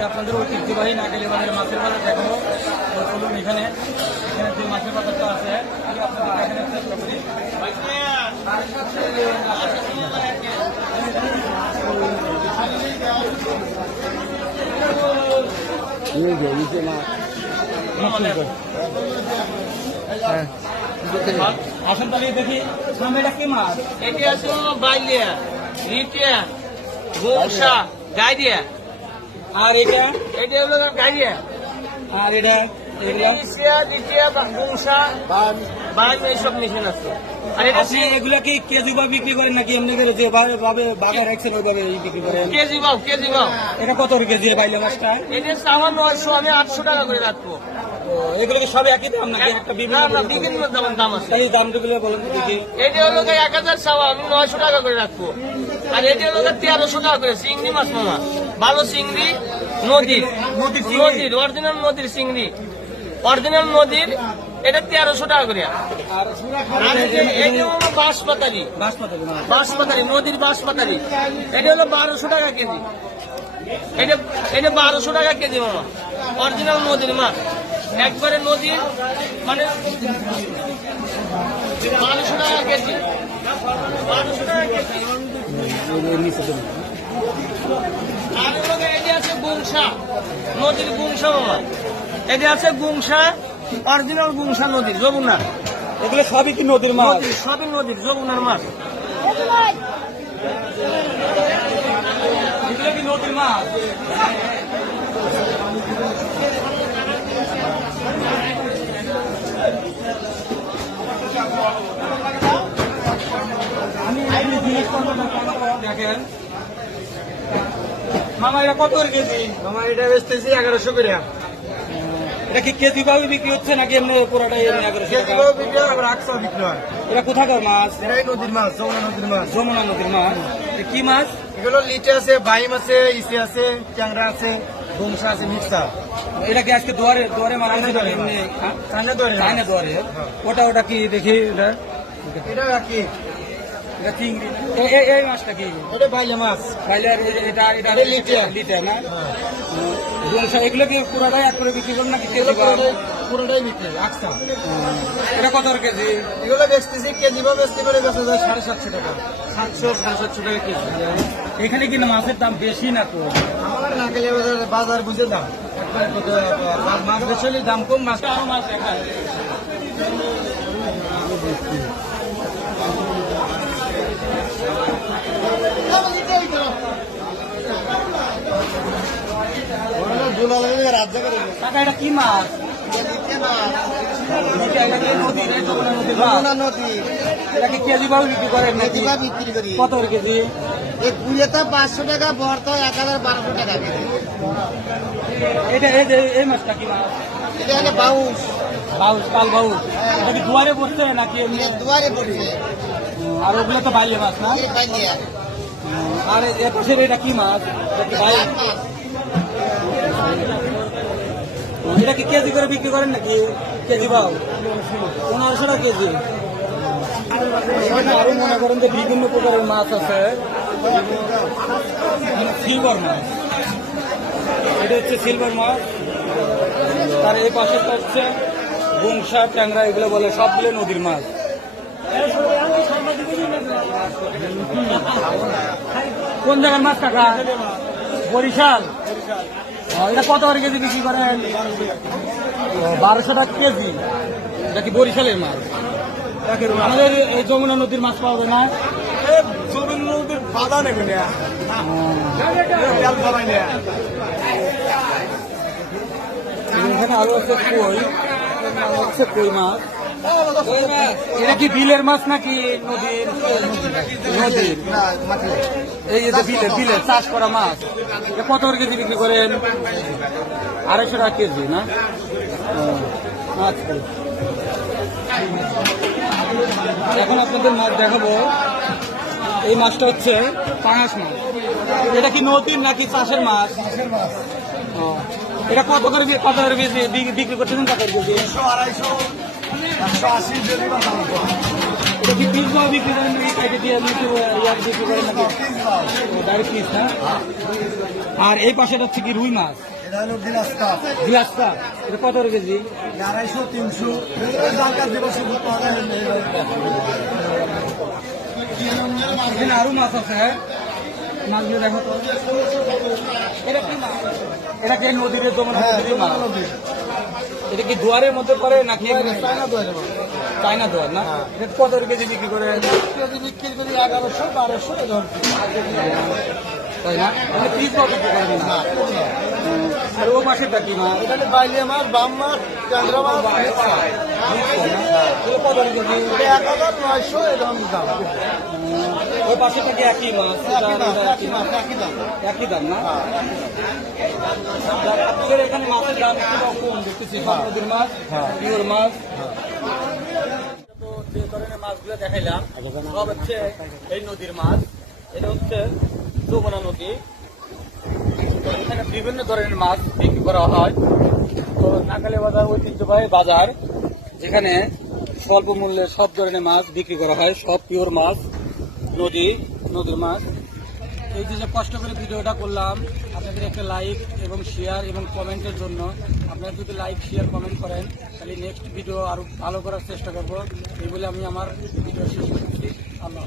আজকে আপনাদের ঐতিহ্যবাহী নাগালি বাজারে মাছের বাজার দেখাবো। চলুন এখানে এখানে যে মাছের বাজারটা আছে আসুন তাহলে দেখি এটা কি মাছ? এটি আছে বাইলিয়া, রিটিয়া গোসা গাইডিয়া আর এটা? এটি হলো গাইডিয়া আর এটা? রিটিয়া গোসা বাইল এইসব মেশিন আছে। আপনি এগুলা কি কেজি বা বিক্রি করেন নাকি? এমনি করে যে ভাবে ভাবে বাগায় রাখছেন ওইভাবে বিক্রি করেন? কেজি বাও কেজি বাও। এটা কত কেজি বাইলে মাছটা এটি আমার নয়শো আমি আটশো টাকা করে রাখব। এগুলো কি সব একই দাম নাকি? একটা না বিভিন্ন বিভিন্ন দাম দাম আছে। তাই দামগুলো বলেন দেখি। এটি হলো এক হাজার চাওয়া আমি নয়শো টাকা করে রাখব। আর এটি হলো তেরোশো টাকা করে চিংড়ি মাছ মামা। ভালো চিংড়ি নদীর নদীর অরিজিনাল নদীর চিংড়ি। অরিজিনাল নদীর এটা তেরোশো টাকা করে। বাঁশপাতারি। বাঁশপাতারি নদীর বাঁশপাতারি। এটা হলো বারোশো টাকা কেজি। এটা এটা বারোশো টাকা কেজি মামা। অরিজিনাল নদীর মাছ। একবারে নদীর মানে বারোশো টাকা কেজি। আছে গুংসা নদীর গুংসা মামা এটা আছে গুংসা অরিজিনাল গুংসা নদীর যমুনা। এগুলো সবই কি নদীর মাছ? সবই নদীর যমুনার মাছ। এগুলো কি নদীর মাছ আমি আপনি জিজ্ঞেস করব না কেন দেখেন মামা এটা কত করে কেজি? আমার এটা বেচতেছি এগারোশো করে। এটা কি কেজি ভাবে বিক্রি হচ্ছে নাকি এমনি পুরোটাই এমনি এগারোশো কেজি? বিক্রি হয় আবার একশো বিক্রি হয়। এটা কোথাকার মাছ? এটাই নদীর মাছ যমুনা নদীর মাছ। যমুনা নদীর মাছ। কি মাছ? এগুলো লিটে আছে বাইম আছে ইসে আছে ট্যাংরা আছে বংশা আছে মিক্সা। এটা কি আজকে দুয়ারে দুয়ারে মারা হয়েছে এমনি? ধরে দুয়ারে। ওটা ওটা কি দেখি এটা? এটা কি? এটা চিংড়ি এই মাছটা কি? এটা বাইলে মাছ। বাইলে এটা এটা এটা লিটে। লিটে না? বংশা এগুলো কি পুরোটাই এক করে বিক্রি নাকি কেজি? পুরোটাই- বিক্রি আকসা এটা কত কেজি? এগুলো বেচতেছি কেজি বা বেচতে পারে বেচা যায় সাড়ে সাতশো টাকা। সাতশো সাড়ে সাতশো টাকা কেজি। এখানে কিন্তু মাছের দাম বেশি না তো আমার নাকেলে বাজার বাজার বুঝে দাম। মাছ বেশি দাম কম মাছ আরও মাছ দেখা কি মাছ? নদী। কেজি ভাবে বিক্রি করেন বিক্রি করি। কত কেজি? এই পাঁচশো টাকা বর্ত এক হাজার বারোশো টাকা এটা এই মাছটা কি মাছ? এটা হলে বাউশ। বাউস কাল বাউস এটা কি দুয়ারে পড়ছে নাকি দুয়ারে পড়ছে। আর ওগুলো তো বাইলে মাছ না? আর এ পাশের এটা কি মাছ? এটা কি বাইলে? এটা কি কেজি করে বিক্রি করেন নাকি? কেজি বাউ পনেরোশো টাকা কেজি আরও মনে করেন যে বিভিন্ন প্রকারের মাছ আছে। সিলভার মাছ। এটা হচ্ছে সিলভার মাছ। তার এই পাশে হচ্ছে বংশা ট্যাংরা এগুলো বলে সবগুলো নদীর মাছ। কোন জায়গার মাছ কাকা বরিশাল। এটা কত করে কেজি বিক্রি করেন? বারোশো টাকা কেজি। এটা কি বরিশালের মাছ? আমাদের এই যমুনা নদীর মাছ পাওয়া যায় না? বাধা নেবে না তেল এখানে আরও আছে কই? হচ্ছে কই মাছ? এটা কি বিলের মাছ নাকি নদীর? নদীর এই যে বিলের বিলের চাষ করা মাছ কত কেজি বিক্রি করেন? আড়াইশো টাকা কেজি, না? আচ্ছা। এখন আপনাদের মাছ দেখাবো। এই মাছটা হচ্ছে পাঙাশ মাছ। এটা কি নদীর নাকি চাষের মাছ? এটা কত করে কত করে বিক্রি করতেছেন? করে কেজি? একশো আশি এটা কি পিস ভাবে বিক্রি করেন নাকি কেটে দিয়ে আপনি ইয়ার বিক্রি করেন নাকি ডাইরেক্ট পিস না আর এই পাশেটা হচ্ছে কি রুই মাছ। এটা হলো গ্লাস কাপ গ্লাসটা এটা কত কেজি? আড়াইশো তিনশো। এখানে আরও মাছ আছে হ্যাঁ? মাছগুলো দেখো তো। এটা কি মাছ? এটা কি নদীর যমুনা নদীর মাছ এটা কি দুয়ারের মধ্যে করে নাকি চায়না দুয়ার না? এটা কত কেজি বিক্রি করে বিক্রি করি এগারোশো বারোশো তাই পিস বিক্রি না। আর ও পাশেরটা কি মাছ এখানে বাইলে মাছ বাম মাছ ট্যাংরা মাছ এগুলো কত করে কেজি এক হাজার নয়শো এরকম দাম। ওই পাশেরটা কি একই মাছ এটা আর এটা একই দাম না? আপনাদের এখানে মাছের দাম কম দেখতেছি। নদীর মাছ পিওর মাছ। তো যে ধরনের মাছগুলো দেখাইলাম সব হচ্ছে এই নদীর মাছ। এটা হচ্ছে যমুনা নদী। এখানে বিভিন্ন ধরনের মাছ বিক্রি করা হয়। তো নাকালে বাজার, ঐতিহ্যবাহী বাজার, যেখানে স্বল্প মূল্যে সব ধরনের মাছ বিক্রি করা হয়। সব পিওর মাছ, নদী, নদীর মাছ। এই যে কষ্ট করে ভিডিওটা করলাম, আপনাদের একটা লাইক এবং শেয়ার এবং কমেন্টের জন্য আপনারা যদি লাইক শেয়ার কমেন্ট করেন, তাহলে নেক্সট ভিডিও আরও ভালো করার চেষ্টা করব। এই বলে আমি আমার ভিডিও শেষ করছি। আল্লাহ।